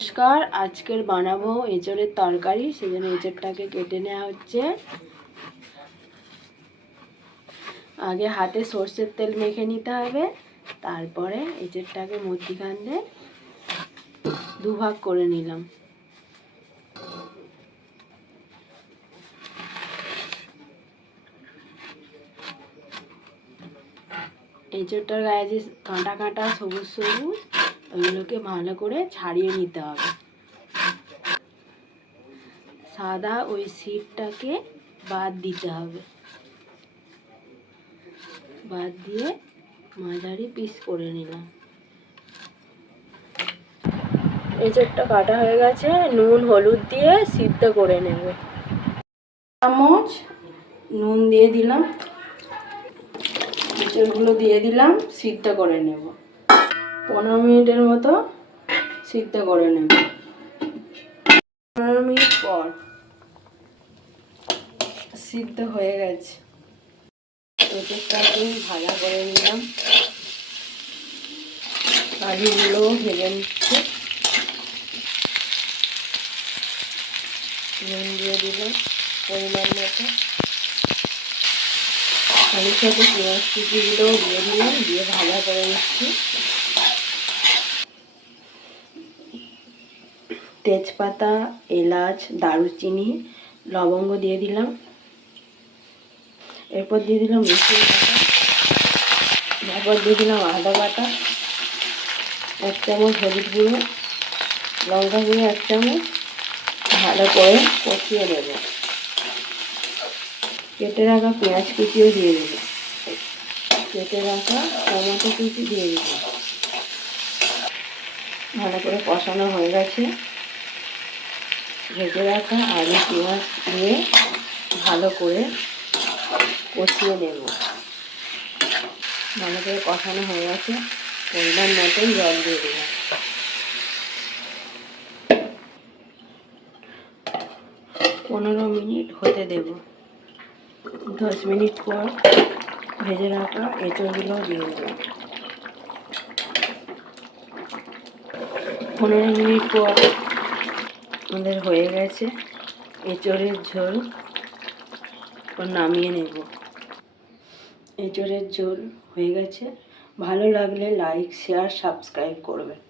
নমস্কার, আজকের বানাবো এঁচড়ের তরকারি। সেজন্য এঁচড়টাকে কেটে নেওয়া হচ্ছে। আগে হাতে সর্ষের তেল মেখে নিতে হবে, তারপরে এঁচড়টাকে মধ্যিখান দিয়ে দুভাগ করে নিলাম। এঁচড়টার গায়ে যে কাঁটা কাঁটা সবুজ সবুজ, ওইগুলোকে ভালো করে ছাড়িয়ে নিতে হবে। সাদা ওই সিটটাকে বাদ দিতে হবে। বাদ দিয়ে মাঝারি পিস করে নিলাম। এঁচড়টা কাটা হয়ে গেছে, নুন হলুদ দিয়ে সিদ্ধ করে নেব। চামচ নুন দিয়ে দিলাম, এঁচড়গুলো দিয়ে দিলাম, সিদ্ধ করে নেব। 15 মিনিটের মতো সিদ্ধ করে নেব। 15 মিনিট পর সিদ্ধ হয়ে গেছে। এঁচড়টাকে ভাজা করে নিলাম, আলুগুলো ভেজে নিচ্ছে। নুন দিয়ে দিলাম পরিমাণ মতো, আলুর সাথে পেঁয়াজ কুচিগুলোও দিয়ে দিলাম, দিয়ে ভাজা করে নিচ্ছি। তেজপাতা, এলাচ, দারুচিনি, লবঙ্গ দিয়ে দিলাম। এরপর দিয়ে দিলাম রসুন বাটা, এরপর দিয়ে দিলাম আদা বাটা, 1 চামচ হলুদ গুঁড়ো, লঙ্কা গুঁড়ো 1 চামচ। ভালো করে কষিয়ে নেব। কেটে রাখা পেঁয়াজ কুচিও দিয়ে দেব, কেটে রাখা টমেটো কুচি দিয়ে দেব। ভালো করে কষানো হয়ে গেছে। ভেজে রাখা আলু পেঁয়াজ দিয়ে ভালো করে কষিয়ে নেব। ভালো করে কষানো হয়ে গেছে, পরিমাণ মতন জল দিয়ে দিলাম। 15 মিনিট হতে দেব। 10 মিনিট পর ভেজে রাখা এঁচড়গুলো দিয়ে দেব। 15 মিনিট পর আমাদের হয়ে গেছে এঁচড়ের ঝোল। নামিয়ে নেব। এঁচড়ের ঝোল হয়ে গেছে। ভালো লাগলে লাইক, শেয়ার, সাবস্ক্রাইব করবেন।